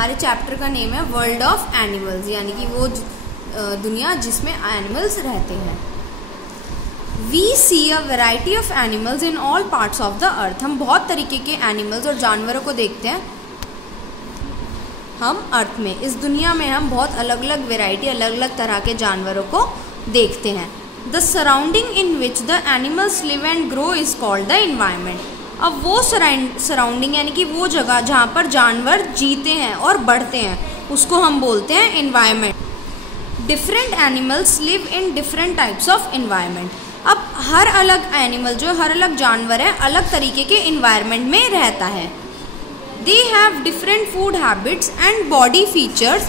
हमारे चैप्टर का नेम है वर्ल्ड ऑफ एनिमल्स, यानी कि वो दुनिया जिसमें एनिमल्स रहते हैं। We see a variety of animals in all parts of the earth. हम बहुत तरीके के एनिमल्स और जानवरों को देखते हैं हम अर्थ में। इस दुनिया में हम बहुत अलग अलग वेराइटी, अलग अलग तरह के जानवरों को देखते हैं। The surrounding in which the animals live and grow is called the environment. अब वो सराउंडिंग यानी कि वो जगह जहाँ पर जानवर जीते हैं और बढ़ते हैं, उसको हम बोलते हैं environment. Different animals live in different types of environment. अब हर अलग एनिमल जो हर अलग जानवर है अलग तरीके के इन्वायरमेंट में रहता है। They have different food habits and body features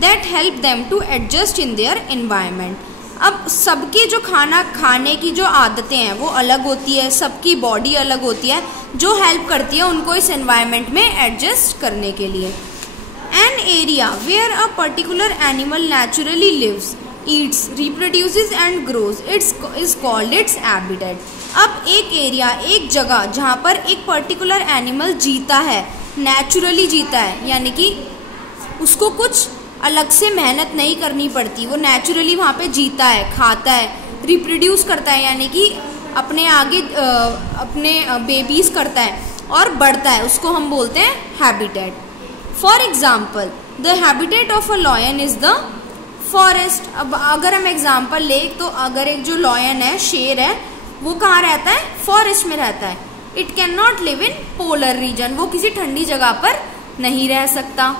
that help them to adjust in their environment. अब सबकी जो खाना खाने की जो आदतें हैं वो अलग होती है, सबकी बॉडी अलग होती है, जो हेल्प करती है उनको इस एनवायरनमेंट में एडजस्ट करने के लिए। An area where a particular animal naturally lives, eats, reproduces and grows is called its habitat. अब एक एरिया, एक जगह जहाँ पर एक पर्टिकुलर एनिमल जीता है, नेचुरली जीता है, यानी कि उसको कुछ अलग से मेहनत नहीं करनी पड़ती, वो नेचुरली वहाँ पे जीता है, खाता है, रिप्रोड्यूस करता है, यानी कि अपने आगे अपने बेबीज करता है और बढ़ता है, उसको हम बोलते हैं habitat. For example the habitat of a lion is the forest. अब अगर हम एग्जाम्पल ले तो अगर एक जो लॉयन है, शेर है, वो कहाँ रहता है? फॉरेस्ट में रहता है। It can not live in polar region, वो किसी ठंडी जगह पर नहीं रह सकता।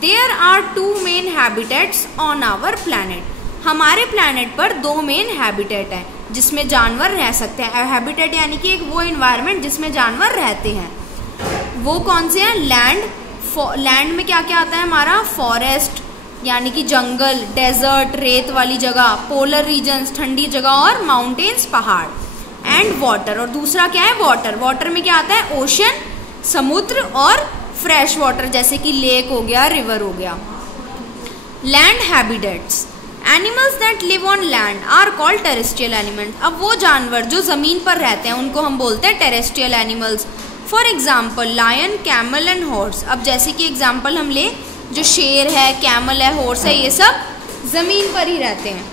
There are two main habitats on our planet. हमारे प्लैनेट पर दो मेन हैबिटेट हैं जिसमें जानवर रह सकते हैं। हैबिटेट यानी कि एक वो इन्वायरमेंट जिसमें जानवर रहते हैं। वो कौन से हैं? लैंड में क्या क्या आता है हमारा? फॉरेस्ट यानी कि जंगल, डेजर्ट, रेत वाली जगह, पोलर रीजन्स ठंडी जगह, और माउंटेन्स पहाड़। एंड वाटर, और दूसरा क्या है? वाटर। वाटर में क्या आता है? ओशन समुद्र, और फ्रेश वाटर जैसे कि लेक हो गया, रिवर हो गया। Land habitats, animals that live on land are called terrestrial animals. अब वो जानवर जो जमीन पर रहते हैं उनको हम बोलते हैं terrestrial animals. For example lion, camel and horse. अब जैसे कि एग्जाम्पल हम ले, जो शेर है, कैमल है, हॉर्स है, ये सब जमीन पर ही रहते हैं।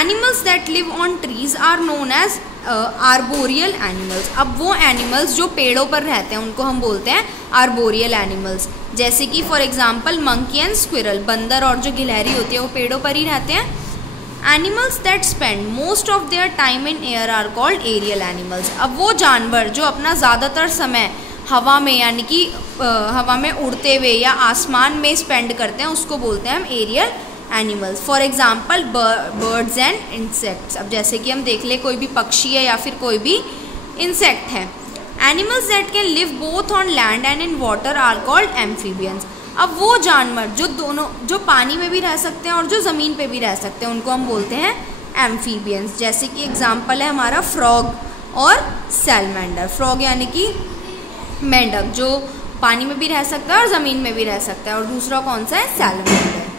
Animals that live on trees are known as arboreal animals. अब वो एनिमल्स जो पेड़ों पर रहते हैं उनको हम बोलते हैं आर्बोरियल एनिमल्स। जैसे कि for example monkey and squirrel, बंदर और जो गिलहरी होती है वो पेड़ों पर ही रहते हैं। Animals that spend most of their time in air are called aerial animals. अब वो जानवर जो अपना ज़्यादातर समय हवा में यानी कि हवा में उड़ते हुए या आसमान में स्पेंड करते हैं उसको बोलते हैं हम aerial animals. For example birds and insects. अब जैसे कि हम देख ले कोई भी पक्षी है या फिर कोई भी इंसेक्ट है। Animals that can live both on land and in water are called amphibians. अब वो जानवर जो दोनों, जो पानी में भी रह सकते हैं और जो ज़मीन पे भी रह सकते हैं, उनको हम बोलते हैं एम्फीबियंस। जैसे कि एग्जाम्पल है हमारा फ्रॉग और सैलमेंडर। फ्रॉग यानी कि मेंढक, जो पानी में भी रह सकता है और ज़मीन में भी रह सकता है, और दूसरा कौन सा है? Salamander.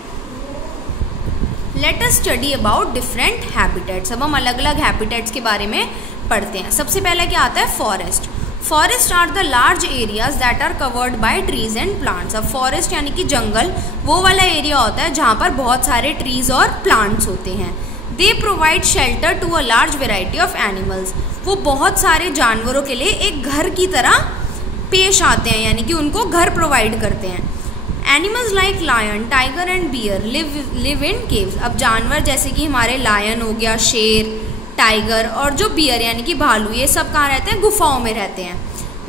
Let us study about different habitats. अब हम अलग अलग हैबिटेट्स के बारे में पढ़ते हैं। सबसे पहले क्या आता है? Forest. Forest are the large areas that are covered by trees and plants. अब फॉरेस्ट यानी कि जंगल वो वाला एरिया होता है जहाँ पर बहुत सारे ट्रीज और प्लांट्स होते हैं। They provide shelter to a large variety of animals. वो बहुत सारे जानवरों के लिए एक घर की तरह पेश आते हैं, यानी कि उनको घर प्रोवाइड करते हैं। Animals like lion, tiger and bear live in caves. अब जानवर जैसे कि हमारे लायन हो गया, शेर, टाइगर, और जो बियर यानी कि भालू, ये सब कहाँ रहते हैं? गुफाओं में रहते हैं।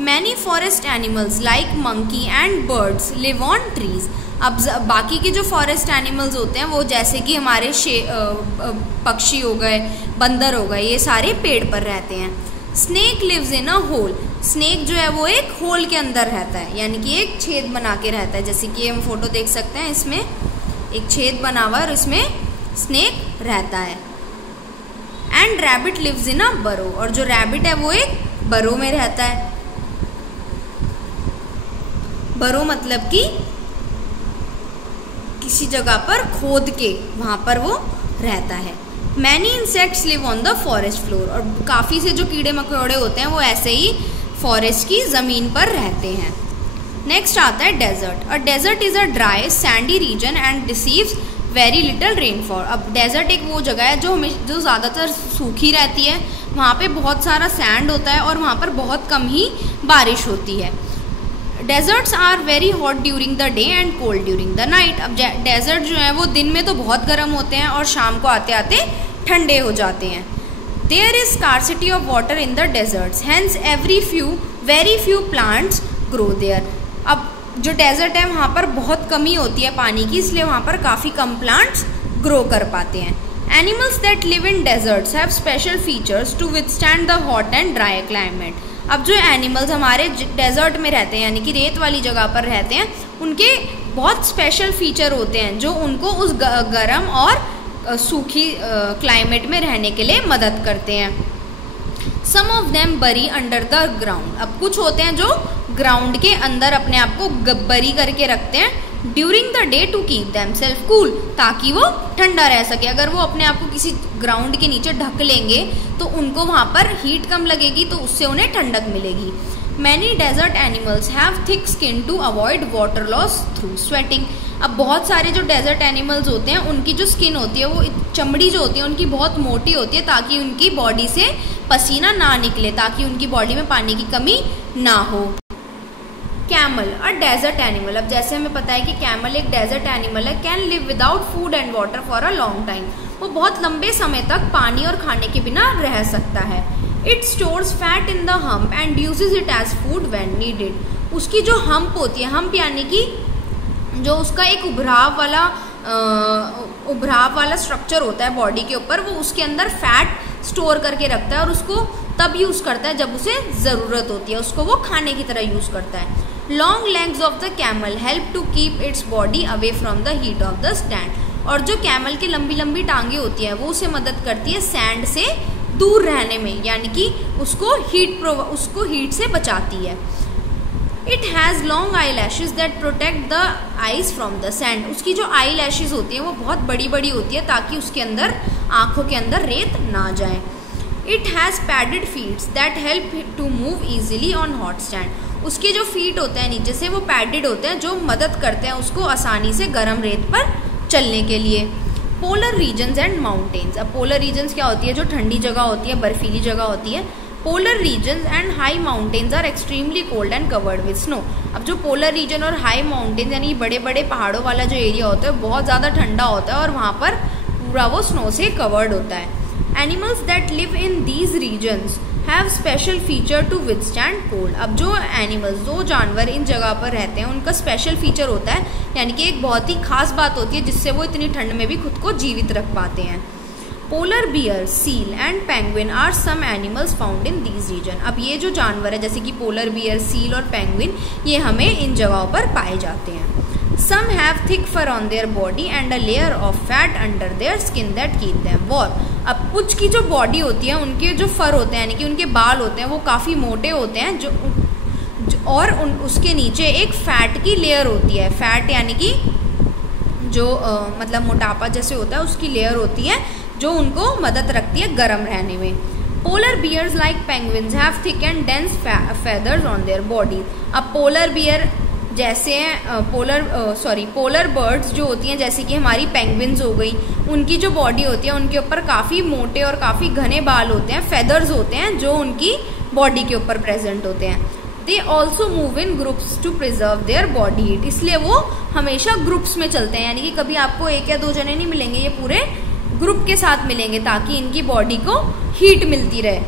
Many forest animals like monkey and birds live on trees. अब बाकी के जो फॉरेस्ट एनिमल्स होते हैं वो जैसे कि हमारे पक्षी हो गए, बंदर हो गए, ये सारे पेड़ पर रहते हैं। Snake lives in a hole. Snake जो है वो एक होल के अंदर रहता है, यानी कि एक छेद बना के रहता है। जैसे कि हम फोटो देख सकते हैं, इसमें एक छेद बना हुआ है और इसमें स्नेक रहता है। एंड रैबिट लिव्स इन अ बरो। और जो रैबिट है वो एक बरो में रहता है। बरो मतलब कि किसी जगह पर खोद के वहाँ पर वो रहता है। Many insects live on the forest floor. और काफ़ी से जो कीड़े मकोड़े होते हैं वो ऐसे ही फॉरेस्ट की ज़मीन पर रहते हैं। नेक्स्ट आता है desert. A desert is a dry sandy region and receives very little rainfall. अब डेजर्ट एक वो जगह है जो ज़्यादातर सूखी रहती है, वहाँ पे बहुत सारा सैंड होता है और वहाँ पर बहुत कम ही बारिश होती है। Deserts are very hot during the day and cold during the night. अब डेजर्ट जो है वो दिन में तो बहुत गर्म होते हैं और शाम को आते आते ठंडे हो जाते हैं। There is scarcity of water in the deserts, hence very few plants grow there. अब जो डेजर्ट है वहाँ पर बहुत कमी होती है पानी की, इसलिए वहाँ पर काफ़ी कम प्लांट्स ग्रो कर पाते हैं। Animals that live in deserts have special features to withstand the hot and dry climate. अब जो एनिमल्स हमारे डेजर्ट में रहते हैं यानी कि रेत वाली जगह पर रहते हैं, उनके बहुत स्पेशल फीचर होते हैं जो उनको उस गर्म और सूखी क्लाइमेट में रहने के लिए मदद करते हैं। सम ऑफ देम बरी अंडर द ग्राउंड। अब कुछ होते हैं जो ग्राउंड के अंदर अपने आप को बरी करके रखते हैं during the day to keep them self cool, ताकि वो ठंडा रह सके। अगर वो अपने आप को किसी ग्राउंड के नीचे ढक लेंगे तो उनको वहाँ पर हीट कम लगेगी, तो उससे उन्हें ठंडक मिलेगी। Many desert animals have thick skin to avoid water loss through sweating. अब बहुत सारे जो डेजर्ट एनिमल्स होते हैं उनकी जो स्किन होती है, वो चमड़ी जो होती है उनकी बहुत मोटी होती है, ताकि उनकी बॉडी से पसीना ना निकले, ताकि उनकी बॉडी में पानी की कमी ना हो। Camel a desert animal. अब जैसे हमें पता है कि कैमल एक डेजर्ट एनिमल है, can live without food and water for a long time. वो बहुत लंबे समय तक पानी और खाने के बिना रह सकता है। It stores fat in the hump and uses it as food when needed. उसकी जो हम्प होती है, हम्प यानी कि जो उसका एक उभराव वाला स्ट्रक्चर होता है बॉडी के ऊपर, वो उसके अंदर फैट स्टोर करके रखता है और उसको तब यूज करता है जब उसे जरूरत होती है, उसको वो खाने की तरह यूज करता है। Long legs of the camel help to keep its body away from the heat of the sand. और जो कैमल की लंबी लंबी टांगे होती है वो उसे मदद करती है सैंड से दूर रहने में, यानी कि उसको हीट से बचाती है। It has long eye lashes that protect the eyes from the sand. उसकी जो आई लैशेज होती हैं वो बहुत बड़ी बड़ी होती है, ताकि उसके अंदर आँखों के अंदर रेत ना जाए। It has padded feets that help to move easily on hot sand. उसके जो फीट होते हैं नीचे से वो पैडेड होते हैं, जो मदद करते हैं उसको आसानी से गर्म रेत पर चलने के लिए। Polar regions and mountains. अब पोलर रीजन्स क्या होती है? जो ठंडी जगह होती है, बर्फीली जगह होती है। Polar regions and high mountains are extremely cold and covered with snow. अब जो पोलर रीजन और हाई माउंटेन्स यानी बड़े बड़े पहाड़ों वाला जो एरिया होता है बहुत ज़्यादा ठंडा होता है और वहाँ पर पूरा वो स्नो से कवर्ड होता है। Animals that live in these regions have special feature to withstand cold. अब जो एनिमल्स, जो जानवर इन जगह पर रहते हैं उनका स्पेशल फीचर होता है, यानी कि एक बहुत ही खास बात होती है जिससे वो इतनी ठंड में भी खुद को जीवित रख पाते हैं। Polar bear, seal and penguin are some animals found in these region. अब ये जो जानवर है जैसे कि पोलर बियर, सील और पेंगुइन, ये हमें इन जगहों पर पाए जाते हैं। Some have thick fur on their body and a layer of fat under their skin that keep them warm. अब कुछ की जो बॉडी होती है, उनके जो फर होते हैं यानी कि उनके बाल होते हैं वो काफ़ी मोटे होते हैं और उसके नीचे एक फैट की लेयर होती है। फैट यानी कि जो मतलब मोटापा जैसे होता है उसकी लेयर होती है जो उनको मदद रखती है गर्म रहने में। Polar bears like penguins have thick and dense feathers on their body. अब पोलर बियर जैसे पोलर बर्ड्स जो होती हैं जैसे कि हमारी पेंगुइन्स हो गई, उनकी जो बॉडी होती है उनके ऊपर काफ़ी मोटे और काफ़ी घने बाल होते हैं, फेदर्स होते हैं जो उनकी बॉडी के ऊपर प्रेजेंट होते हैं। They also move in groups to preserve their body heat. इसलिए वो हमेशा ग्रुप्स में चलते हैं, यानी कि कभी आपको एक या दो जने नहीं मिलेंगे, ये पूरे ग्रुप के साथ मिलेंगे ताकि इनकी बॉडी को हीट मिलती रहे।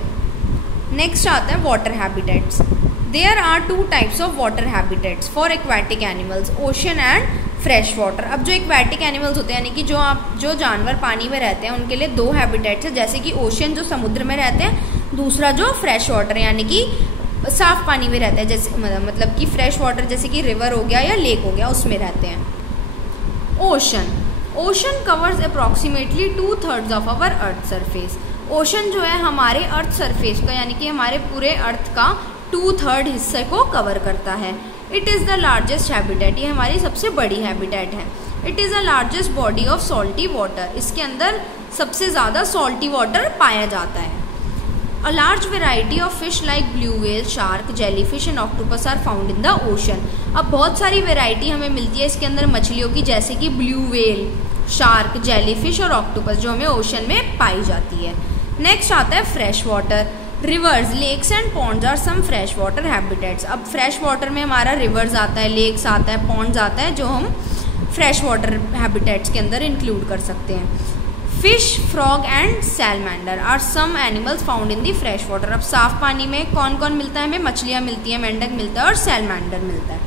नेक्स्ट आता है water habitats. There are two types of water habitats for aquatic animals, ocean and fresh water. अब जो aquatic animals होते हैं यानी कि जो जानवर पानी में रहते हैं उनके लिए दो हैबिटेट्स है, जैसे कि ओशन जो समुद्र में रहते हैं, दूसरा जो फ्रेश वाटर यानी कि साफ पानी में रहते हैं, जैसे मतलब कि फ्रेश वाटर जैसे कि रिवर हो गया या लेक हो गया उसमें रहते हैं। Ocean covers approximately 2/3 of our earth surface. Ocean जो है हमारे अर्थ सरफेस का यानी कि हमारे पूरे अर्थ का 2/3 हिस्से को कवर करता है। It is the largest habitat, ये हमारी सबसे बड़ी हैबिटेट है। It is the largest body of salty water, इसके अंदर सबसे ज़्यादा सॉल्टी वाटर पाया जाता है। A large variety of fish like blue whale, shark, jellyfish and octopus are found in the ocean. अब बहुत सारी वैरायटी हमें मिलती है इसके अंदर मछलियों की, जैसे कि ब्लू व्हेल, शार्क, जेलीफिश और ऑक्टोपस, जो हमें ओशन में पाई जाती है. नेक्स्ट आता है fresh water. Rivers, lakes and ponds are some fresh water habitats. अब फ्रेश वाटर में हमारा रिवर्स आता है, लेक्स आता है, पॉन्ड्स आता है, जो हम फ्रेश वाटर हैबिटेट्स के अंदर इंक्लूड कर सकते हैं. Fish, frog and salamander are some animals found in the fresh water. अब साफ पानी में कौन कौन मिलता है हमें? मछलियाँ मिलती हैं, मेंढक मिलता है और सैलमेंडर मिलता है.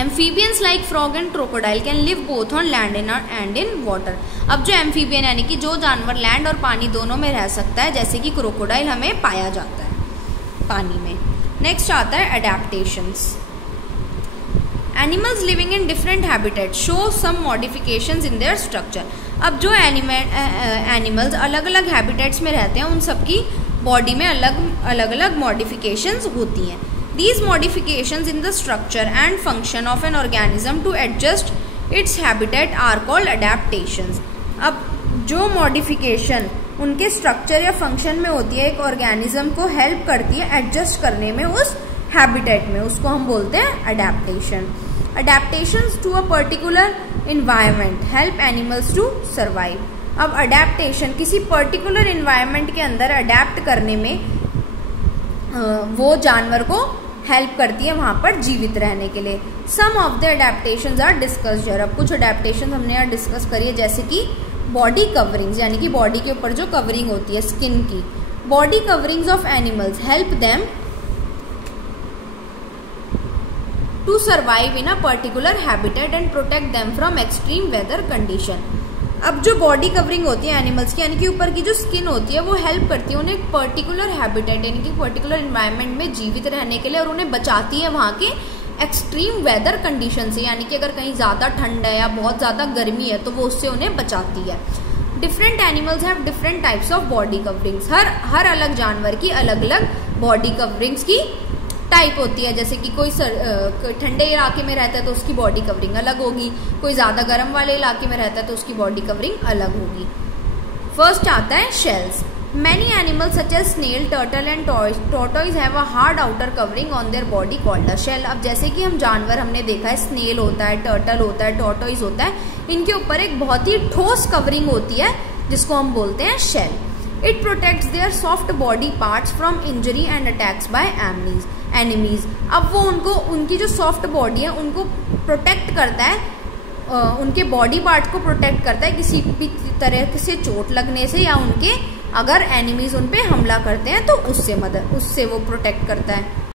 Amphibians like frog and crocodile can live both on land and in water. अब जो एम्फीबियन यानी कि जो जानवर लैंड और पानी दोनों में रह सकता है, जैसे कि क्रोकोडाइल, हमें पाया जाता है पानी में. नेक्स्ट आता है adaptations. Animals living in different habitat show some modifications in their structure. अब जो एनिमल्स अलग अलग हैबिटेट्स में रहते हैं, उन सबकी बॉडी में अलग अलग मॉडिफिकेशंस होती हैं. These modifications in the structure and function of an organism to adjust its habitat are called adaptations. अब जो मॉडिफिकेशन उनके स्ट्रक्चर या फंक्शन में होती है, एक ऑर्गेनिज्म को हेल्प करती है एडजस्ट करने में उस हैबिटेट में, उसको हम बोलते हैं adaptation. Adaptations to a particular environment help animals to survive. अब अडेप्टेशन किसी पर्टिकुलर इन्वायरमेंट के अंदर अडेप्ट करने में वो जानवर को हेल्प करती है वहां पर जीवित रहने के लिए. Some of the adaptations are discussed here. अब कुछ अडेप्टेशन हमने यहाँ डिस्कस करी है, जैसे कि बॉडी कवरिंग्स, यानी कि बॉडी के ऊपर जो कवरिंग होती है स्किन की. Body coverings of animals help them to survive in a particular habitat and protect them from extreme weather condition. अब जो बॉडी कवरिंग होती है एनिमल्स की, यानी कि ऊपर की जो स्किन होती है, वो हेल्प करती है उन्हें एक पर्टिकुलर हैबिटेट यानी कि पर्टिकुलर इन्वायरमेंट में जीवित रहने के लिए, और उन्हें बचाती है वहाँ के एक्सट्रीम वेदर कंडीशन से, यानी कि अगर कहीं ज़्यादा ठंड है या बहुत ज़्यादा गर्मी है तो वो उससे उन्हें बचाती है. Different animals have different types of body coverings. हर अलग जानवर की अलग अलग बॉडी कवरिंग्स की टाइप होती है. जैसे कि कोई ठंडे इलाके में रहता है तो उसकी बॉडी कवरिंग अलग होगी, कोई ज़्यादा गर्म वाले इलाके में रहता है तो उसकी बॉडी कवरिंग अलग होगी. फर्स्ट आता है shells. Many animals such as snail, turtle and tortoise have a hard outer covering on their body called a shell. अब जैसे कि हम जानवर हमने देखा है, स्नेल होता है, टर्टल होता है, टॉर्टोइज होता है, इनके ऊपर एक बहुत ही ठोस कवरिंग होती है जिसको हम बोलते हैं shell. It protects their soft body parts from injury and attacks by enemies. अब वो उनकी जो सॉफ्ट बॉडी है उनको प्रोटेक्ट करता है, उनके बॉडी पार्ट को प्रोटेक्ट करता है किसी भी तरह से चोट लगने से, या उनके अगर एनिमीज उन पे हमला करते हैं तो उससे वो प्रोटेक्ट करता है.